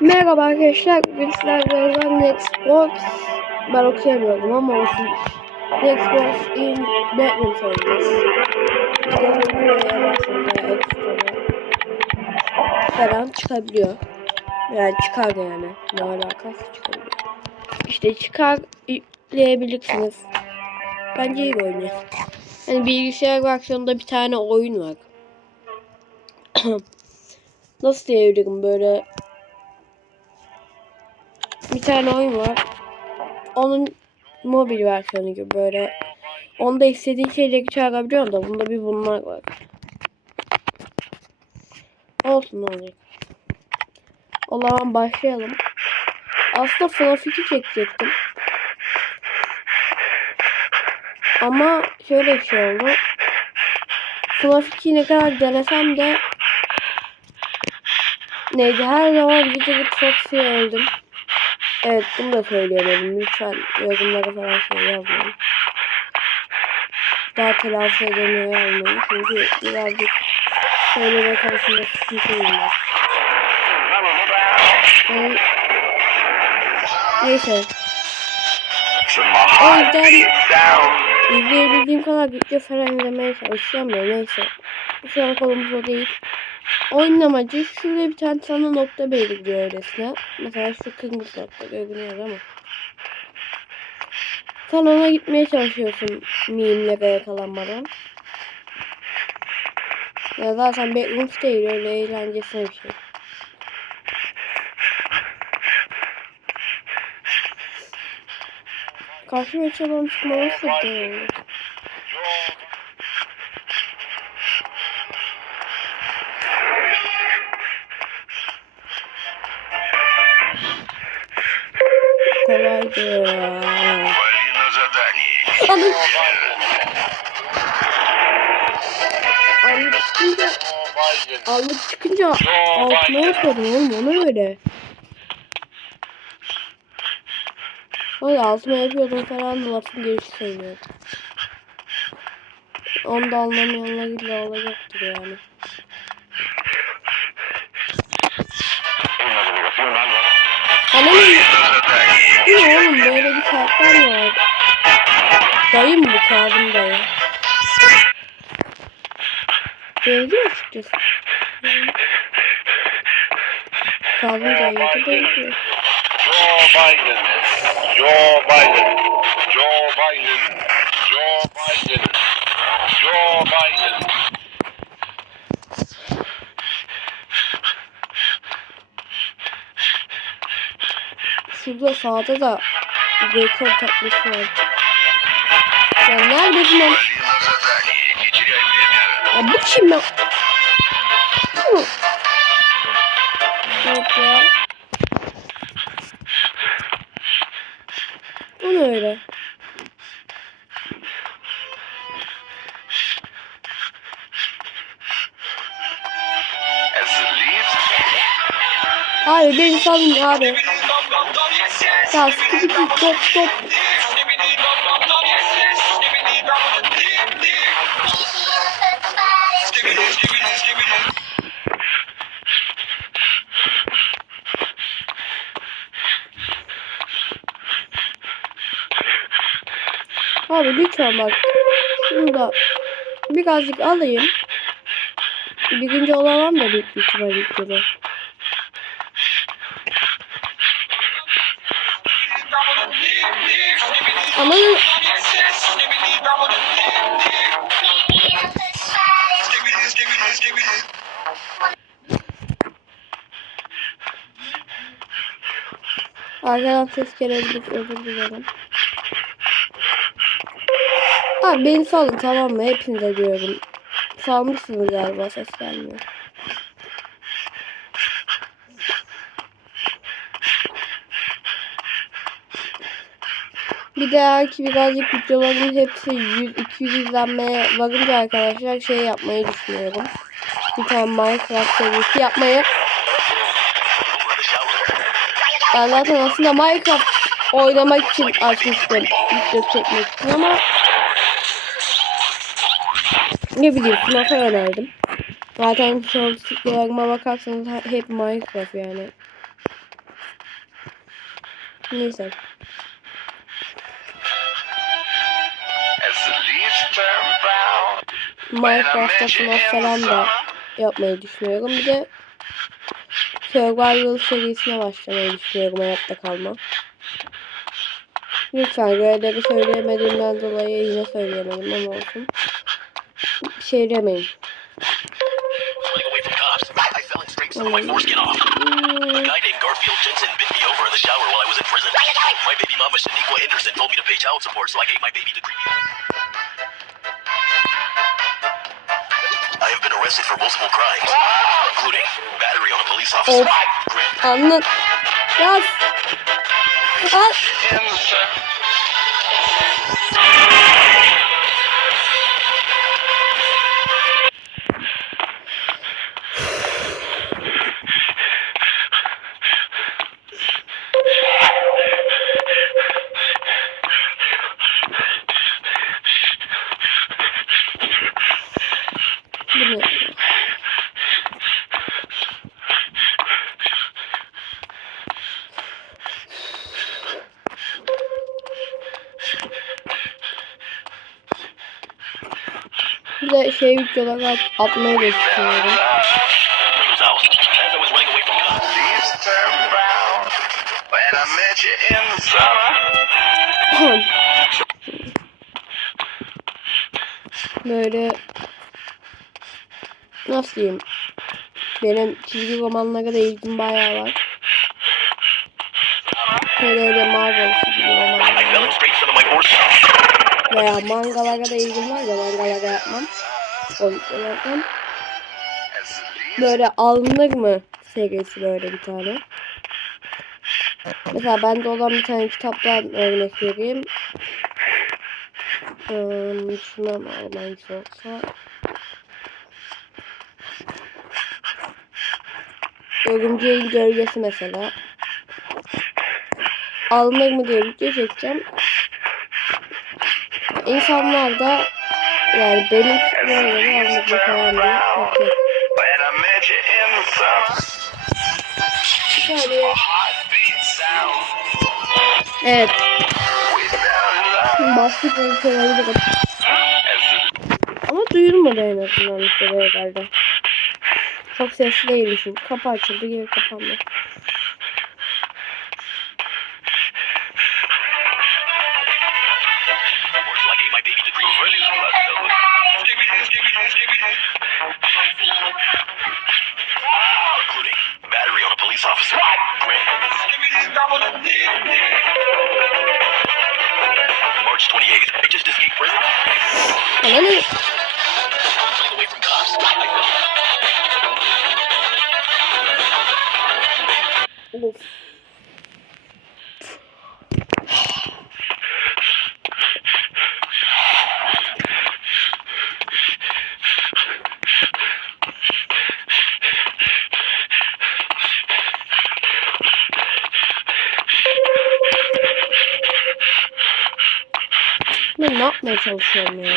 Merhaba arkadaşlar. Bugün sizlerle ben Nextbox ben okuyamıyorum ama olsun. Nextbox in Batman oynayacağız. Gelin buraya falan çıkabiliyor. Yani çıkar yani. Ne alakası çıkabiliyor. İşte çıkar yükleyebilirsiniz. Bence iyi bir oyun. ya. Yani bilgisayar versiyonunda bir tane oyun var. Nasıl diyebilirim böyle bir tane oyun var. Onun mobil versiyonu gibi böyle. Onda istediğin şeyleri çağırabiliyorsun da bunda bir bunlar var. Olsun olacak. O zaman başlayalım. Aslında FNAF 2 çekecektim. Ama şöyle bir şey oldu. FNAF 2'yi ne kadar denesem de neydi her zaman gidip Foxy'ye öldüm. Evet bunu da söyleyemedim. Lütfen yorumlara falan şey yazmayın. Daha telaffuz edemiyor yazmayın. Çünkü birazcık söyleme konusunda sıkıntıyım var. Yani, neyse. O yüzden izleyebildiğim kadar video falan izlemeye çalışacağım da neyse. Şu an konumuz o değil. Oyunun amacı şurada bir tane sana nokta belirliyor öylesine. Mesela şu kırmızı nokta görünüyor ama. Sen ona gitmeye çalışıyorsun mimlere yakalanmadan. Ya zaten Backrooms değil öyle eğlencesine bir şey. Karşıma çalan çıkmaması da oldu. Вали на задание. Anı. Anlık çıkınca anlık çıkınca altına yapıyordum oğlum onu öyle. Öyle altıma yapıyordum falan da lafın gelişi söylüyorum. Onu da anlamayanlar illa olacaktır yani. Mi var? Dayı mı bu Kazım dayı? Benziyor açıkçası. Kazım dayı da benziyor. Joe Biden. Joe Biden. Joe Biden. Joe Biden. Joe Biden. Şurada sağda da Gekon takmış var. Ya nerede bilmem. Ya bu kim ya? Bu ya. Bu ne öyle? Abi beni salın abi. Ya sıkıcı bir top top. Abi lütfen bak. Şunu da birazcık alayım. Birinci olamam da büyük bir ihtimal Anladın Arkadan ses gelebilir özür dilerim. Abi beni salın tamam mı? Hepinize diyorum. Salmışsınız galiba ses gelmiyor. Bir de eğer ki birazcık videoların hepsi 100-200 izlenmeye varınca arkadaşlar şey yapmayı düşünüyorum. Bir tane Minecraft serisi yapmayı. Ben zaten aslında Minecraft oynamak için açmıştım video çekmek için ama ne bileyim FNAF'a önerdim. Zaten şanslıklarıma bakarsanız hep Minecraft yani. Neyse. Minecraft'ta FNAF falan da yapmayı düşünüyorum. Bir de Survival serisine başlamayı düşünüyorum hayatta kalma. Lütfen görevleri söyleyemediğimden dolayı yine söyleyemedim ama olsun. Bir şey demeyin. my. Been arrested for multiple crimes, including battery on a police officer. Of. Grand- Anlat. Yaz. At. Şey videoları at, atmayı da istiyorum. Böyle nasıl diyeyim? Benim çizgi romanlara da ilgim bayağı var. Böyle öyle Marvel çizgi off. veya mangalara da ilgim var da mangalara yapmam. O videolardan. Böyle alınır mı serisi böyle bir tane. Mesela bende olan bir tane kitaptan örnek vereyim. Hmm, şuna mı hangisi olsa. Örümceğin gölgesi mesela. Alınır mı diye video çekeceğim. İnsanlar da yani benim alınır mı falan saniye. Heartbeat sound. Evet. Olabilir. As the Ama duyulmadı en azından herhalde. Çok sesli değil işin. Kapı açıldı geri kapandı. March 28th. I just escaped prison. Ne? Running away from cops. Fell. Yapmaya çalışıyorum ya?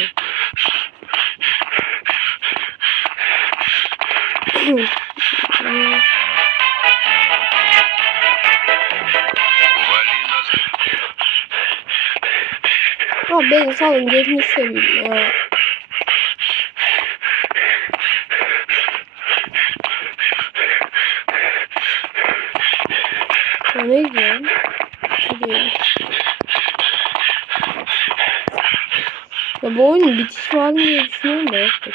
Abi beni salın gözünü seveyim ya. Ya ne diyeceğim? Bir şey bu oyunun bitiş var mı diye düşünüyorum da yoktur.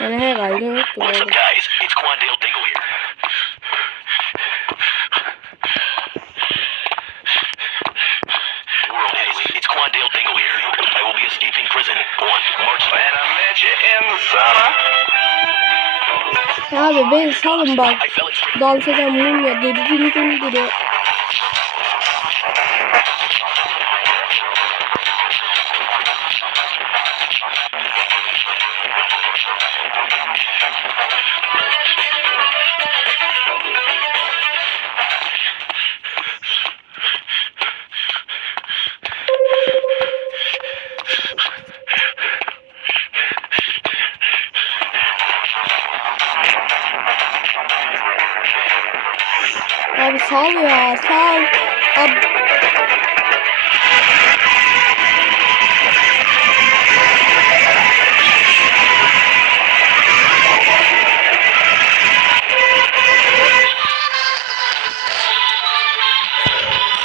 Yani herhalde yoktur. What's up, öyle. guys? It's Quandale Dingle here. World anyway, it's Quandale Abi sal ya sal. Abi.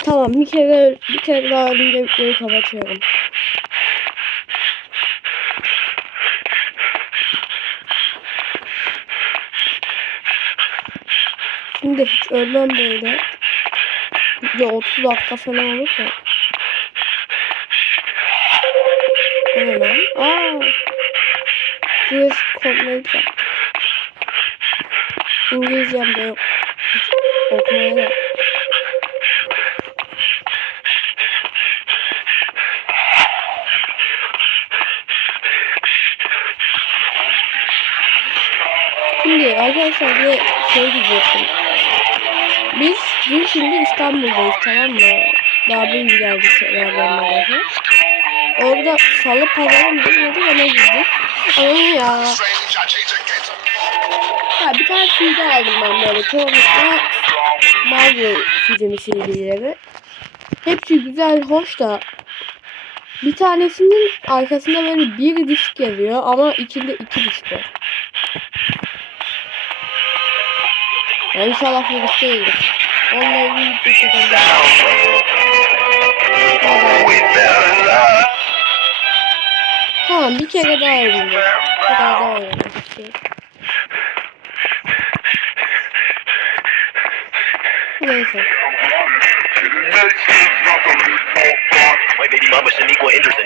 Tamam bir kere bir kere daha önce videoyu kapatıyorum. Ölmem böyle. Bir 30 dakika falan olursa. Hemen. Aa. Here's complete yaptık. İngilizcem de yok. Okumaya da. Şimdi arkadaşlar bir şey diyecektim. Biz dün şimdi İstanbul'dayız tamam mı? Daha bugün geldik magaza. Orada salı pazarı mı dedik ona gittik. Ama ya. Ha bir tane CD aldım ben böyle çoğunlukla Mario filmi CD'leri. Hepsi güzel, hoş da bir tanesinin arkasında böyle bir disk yazıyor ama içinde iki disk var. Ya inşallah disk değildir. Onunla ilgili bir We fell in love. Tamam bir kere daha oynayacağım. Bir kere daha oynayacağım. Neyse. My baby mama Shaniqua Anderson